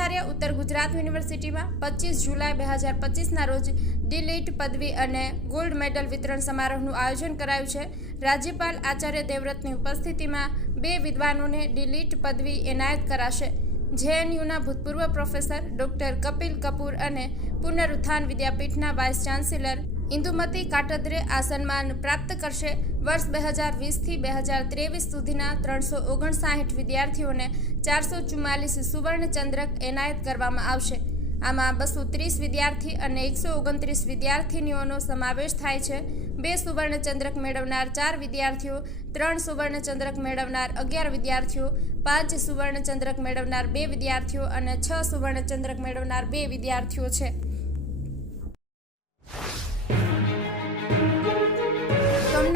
યુનિવર્સિટીમાં પચીસ જુલાઈ બે હજાર પચીસના રોજ ડિલીટ પદવી અને ગોલ્ડ મેડલ વિતરણ સમારોહનું આયોજન કરાયું છે. રાજ્યપાલ આચાર્ય દેવવ્રતની ઉપસ્થિતિમાં બે વિદ્વાનોને ડિલીટ પદવી એનાયત કરાશે. જેએનયુના ભૂતપૂર્વ પ્રોફેસર ડોક્ટર કપિલ કપૂર અને પુનરુત્થાન વિદ્યાપીઠના વાઇસ ચાન્સેલર ઇન્દુમતી કાટદરે આ સન્માન પ્રાપ્ત કરશે. વર્ષ બે હજાર વીસથી બે હજાર ત્રેવીસ સુધીના ત્રણસો ઓગણસાઠ વિદ્યાર્થીઓને ચારસો ચુમ્માલીસ સુવર્ણચંદ્રક એનાયત કરવામાં આવશે. આમાં બસો ત્રીસ વિદ્યાર્થી અને એકસો ઓગણત્રીસ વિદ્યાર્થીનીઓનો સમાવેશ થાય છે. બે સુવર્ણચંદ્રક મેળવનાર ચાર વિદ્યાર્થીઓ, ત્રણ સુવર્ણચંદ્રક મેળવનાર અગિયાર વિદ્યાર્થીઓ, પાંચ સુવર્ણચંદ્રક મેળવનાર બે વિદ્યાર્થીઓ અને છ સુવર્ણચંદ્રક મેળવનાર બે વિદ્યાર્થીઓ છે.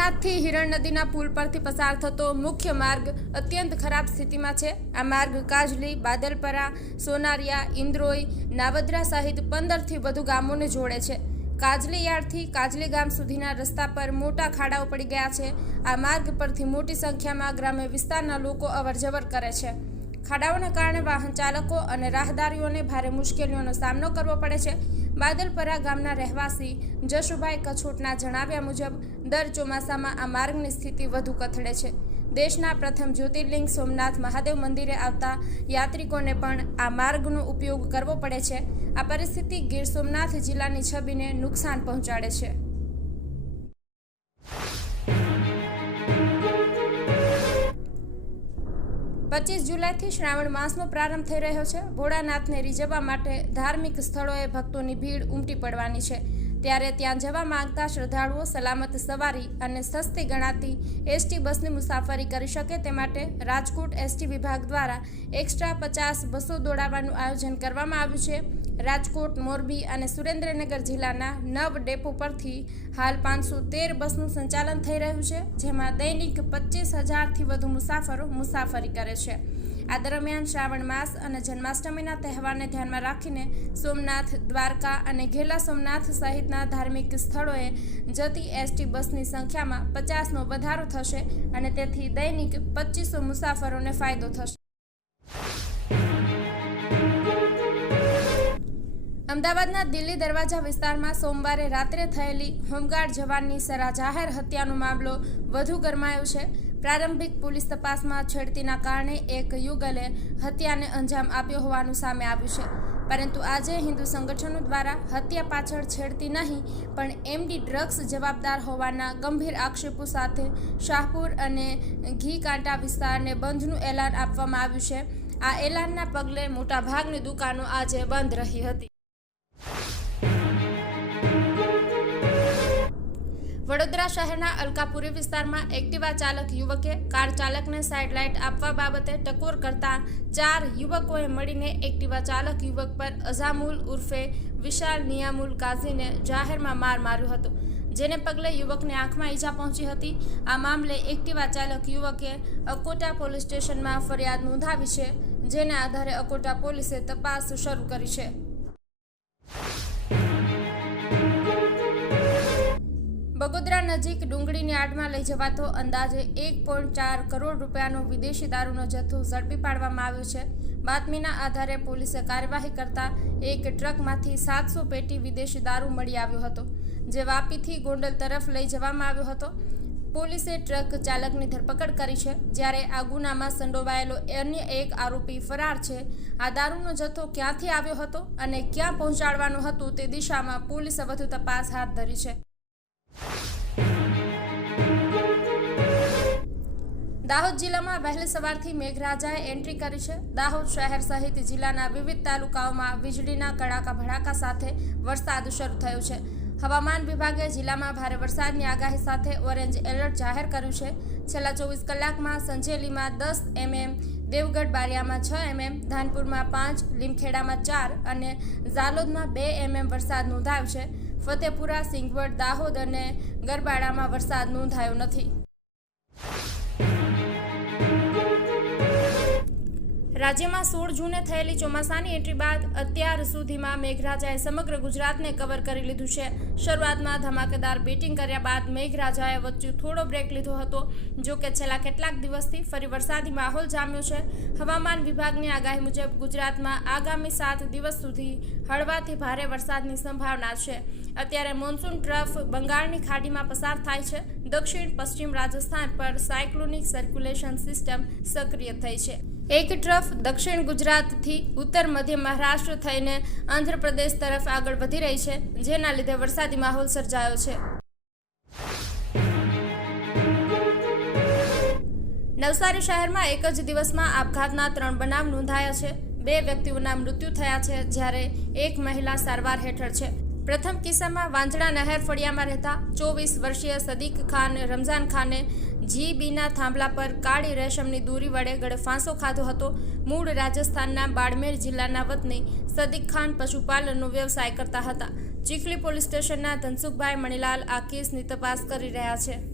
સોમનાથથી હિરણ નદીના પુલ પરથી પસાર થતો મુખ્ય માર્ગ અત્યંત ખરાબ સ્થિતિમાં છે. આ માર્ગ કાજલી, બાદલપરા, સોનારિયા, ઇન્દ્રોઈ, નાવદ્રા સહિત પંદરથી વધુ ગામોને જોડે છે. કાજલી યાર્ડથી કાજલી ગામ સુધીના રસ્તા પર મોટા ખાડાઓ પડી ગયા છે. આ માર્ગ પરથી મોટી સંખ્યામાં ગ્રામ્ય વિસ્તારના લોકો અવરજવર કરે છે. ખાડાઓને કારણે વાહન ચાલકો અને રાહદારીઓને ભારે મુશ્કેલીઓનો સામનો કરવો પડે છે. બાદલપરા ગામના રહેવાસી જશુભાઈ કછોટના જણાવ્યા મુજબ, દર ચોમાસામાં આ માર્ગની સ્થિતિ વધુ કથળે છે. દેશના પ્રથમ જ્યોતિર્લિંગ સોમનાથ મહાદેવ મંદિરે આવતા યાત્રિકોને પણ આ માર્ગનો ઉપયોગ કરવો પડે છે. આ પરિસ્થિતિ ગીર સોમનાથ જિલ્લાની છબીને નુકસાન પહોંચાડે છે. પચીસ જુલાઈથી શ્રાવણ માસનો પ્રારંભ થઈ રહ્યો છે. ભોળાનાથને રીઝવવા માટે ધાર્મિક સ્થળોએ ભક્તોની ભીડ ઉમટી પડવાની છે. ત્યારે ત્યાં જવા માંગતા શ્રદ્ધાળુઓ સલામત સવારી અને સસ્તી ગણાતી એસટી બસની મુસાફરી કરી શકે તે માટે રાજકોટ એસટી વિભાગ દ્વારા એક્સ્ટ્રા પચાસ બસો દોડાવવાનું આયોજન કરવામાં આવ્યું છે. રાજકોટ, મોરબી અને સુરેન્દ્રનગર જિલ્લાના નવ ડેપો પરથી હાલ પાંચસો તેર બસનું સંચાલન થઈ રહ્યું છે, જેમાં દૈનિક પચીસ હજારથી વધુ મુસાફરો મુસાફરી કરે છે. આ દરમિયાન શ્રાવણ માસ અને જન્માષ્ટમીના તહેવારને ધ્યાનમાં રાખીને સોમનાથ, દ્વારકા અને ઘેલા સોમનાથ સહિતના ધાર્મિક સ્થળોએ જતી એસટી બસની સંખ્યામાં પચાસનો વધારો થશે અને તેથી દૈનિક પચીસો મુસાફરોને ફાયદો થશે. અમદાવાદના દિલ્હી દરવાજા વિસ્તારમાં સોમવારે રાત્રે થયેલી હોમગાર્ડ જવાનની સરા જાહેર હત્યાનો મામલો વધુ ગરમાયો છે. પ્રારંભિક પોલીસ તપાસમાં છેડતીના કારણે એક યુગલે હત્યાને અંજામ આપ્યો હોવાનું સામે આવ્યું છે. પરંતુ આજે હિન્દુ સંગઠનો દ્વારા હત્યા પાછળ છેડતી નહીં, પણ એમડી ડ્રગ્સ જવાબદાર હોવાના ગંભીર આક્ષેપો સાથે શાહપુર અને ઘી કાંટા વિસ્તારને બંધનું એલાન આપવામાં આવ્યું છે. આ એલાનના પગલે મોટાભાગની દુકાનો આજે બંધ રહી હતી. વડોદરા શહેરના અલકાપુરી વિસ્તારમાં એક્ટિવા ચાલક યુવકે કાર ચાલકને સાઇડ લાઇટ આપવા બાબતે ટકોર કરતા ચાર યુવકોએ મળીને એક્ટિવા ચાલક યુવક પર અઝામુલ ઉર્ફે વિશાલ નિયામુલ કાઝીને જાહેરમાં માર માર્યો હતો, જેને પગલે યુવકને આંખમાં ઈજા પહોંચી હતી. આ મામલે એક્ટિવા ચાલક યુવકે અકોટા પોલીસ સ્ટેશનમાં ફરિયાદ નોંધાવી છે, જેના આધારે અકોટા પોલીસે તપાસ શરૂ કરી છે. બગોદરા નજીક ડુંગળીની આડમાં લઈ જવાતો અંદાજે એક પોઈન્ટ ચાર કરોડ રૂપિયાનો વિદેશી દારૂનો જથ્થો ઝડપી પાડવામાં આવ્યો છે. બાતમીના આધારે પોલીસે કાર્યવાહી કરતા એક ટ્રકમાંથી સાતસો પેટી વિદેશી દારૂ મળી આવ્યો હતો, જે વાપીથી ગોંડલ તરફ લઈ જવામાં આવ્યો હતો. પોલીસે ટ્રક ચાલકની ધરપકડ કરી છે, જ્યારે આ ગુનામાં સંડોવાયેલો અન્ય એક આરોપી ફરાર છે. આ દારૂનો જથ્થો ક્યાંથી આવ્યો હતો અને ક્યાં પહોંચાડવાનો હતો તે દિશામાં પોલીસે વધુ તપાસ હાથ ધરી છે. દાહોદ જિલ્લામાં વહેલી સવારથી મેઘરાજાએ એન્ટ્રી કરી છે. દાહોદ શહેર સહિત જિલ્લાના વિવિધ તાલુકાઓમાં વીજળીના કડાકા ભડાકા સાથે વરસાદ શરૂ થયો છે. હવામાન વિભાગે જિલ્લામાં ભારે વરસાદની આગાહી સાથે ઓરેન્જ એલર્ટ જાહેર કર્યું છે. છેલ્લા ચોવીસ કલાકમાં સંજેલીમાં દસ એમએમ, દેવગઢ બારિયામાં છ એમએમ, ધાનપુરમાં પાંચ, લીમખેડામાં ચાર અને ઝાલોદમાં બે એમએમ વરસાદ નોંધાયો છે. ફતેપુરા, સિંગવડ, દાહોદ અને ગરબાડામાં વરસાદ નોંધાયો નથી. Thank you. રાજ્યમાં સોળ જૂને થયેલી ચોમાસાની એન્ટ્રી બાદ અત્યાર સુધીમાં મેઘરાજાએ સમગ્ર ગુજરાતને કવર કરી લીધું છે. શરૂઆતમાં ધમાકેદાર બેટિંગ કર્યા બાદ મેઘરાજાએ વચ્ચે થોડો બ્રેક લીધો હતો. જો કે છેલ્લા કેટલાક દિવસથી ફરી વરસાદી માહોલ જામ્યો છે. હવામાન વિભાગની આગાહી મુજબ ગુજરાતમાં આગામી સાત દિવસ સુધી હળવાથી ભારે વરસાદની સંભાવના છે. અત્યારે મોન્સૂન ટ્રફ બંગાળની ખાડીમાં પસાર થાય છે. દક્ષિણ પશ્ચિમ રાજસ્થાન પર સાયક્લોનિક સર્ક્યુલેશન સિસ્ટમ સક્રિય થઈ છે. એક ટ્રફ દક્ષિણ ગુજરાતથી ઉત્તર મધ્ય મહારાષ્ટ્ર થઈને આંધ્રપ્રદેશ તરફ આગળ વધી રહી છે, જેના લીધે વરસાદી માહોલ સર્જાયો છે. નવસારી શહેરમાં એક જ દિવસમાં આપઘાતના ત્રણ બનાવ નોંધાયા છે. બે વ્યક્તિઓના મૃત્યુ થયા છે, જ્યારે એક મહિલા સારવાર હેઠળ છે. પ્રથમ કિસ્સામાં વાંજડા નહેર ફળિયામાં રહેતા ચોવીસ વર્ષીય સદીક ખાન, રમઝાન ખાને જીબીના થાંભલા પર કાળી રેશમની દોરી વડે ગળે ફાંસો ખાધો હતો. મૂળ રાજસ્થાનના બાડમેર જિલ્લાના વતની સદીક ખાન પશુપાલનનો વ્યવસાય કરતા હતા. ચીખલી પોલીસ સ્ટેશનના ધનસુખભાઈ મણીલાલ આ કેસની તપાસ કરી રહ્યા છે.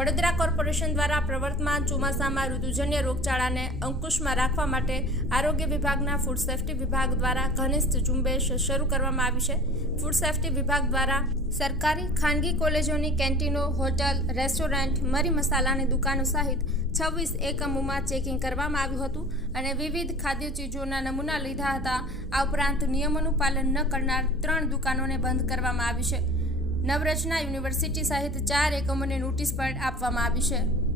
વડોદરા કોર્પોરેશન દ્વારા પ્રવર્તમાન ચોમાસામાં ઋતુજન્ય રોગચાળાને અંકુશમાં રાખવા માટે આરોગ્ય વિભાગના ફૂડ સેફ્ટી વિભાગ દ્વારા ઘનિષ્ઠ ઝુંબેશ શરૂ કરવામાં આવી છે. ફૂડ સેફ્ટી વિભાગ દ્વારા સરકારી ખાનગી કોલેજોની કેન્ટીનો, હોટલ, રેસ્ટોરન્ટ, મરી મસાલાની દુકાનો સહિત છવ્વીસ એકમોમાં ચેકિંગ કરવામાં આવ્યું હતું અને વિવિધ ખાદ્ય ચીજોના નમૂના લીધા હતા. આ ઉપરાંત નિયમોનું પાલન ન કરનાર ત્રણ દુકાનોને બંધ કરવામાં આવી છે. નવરચના યુનિવર્સિટી સહિત ચાર એકમોને નોટિસ પણ આપવામાં આવી છે.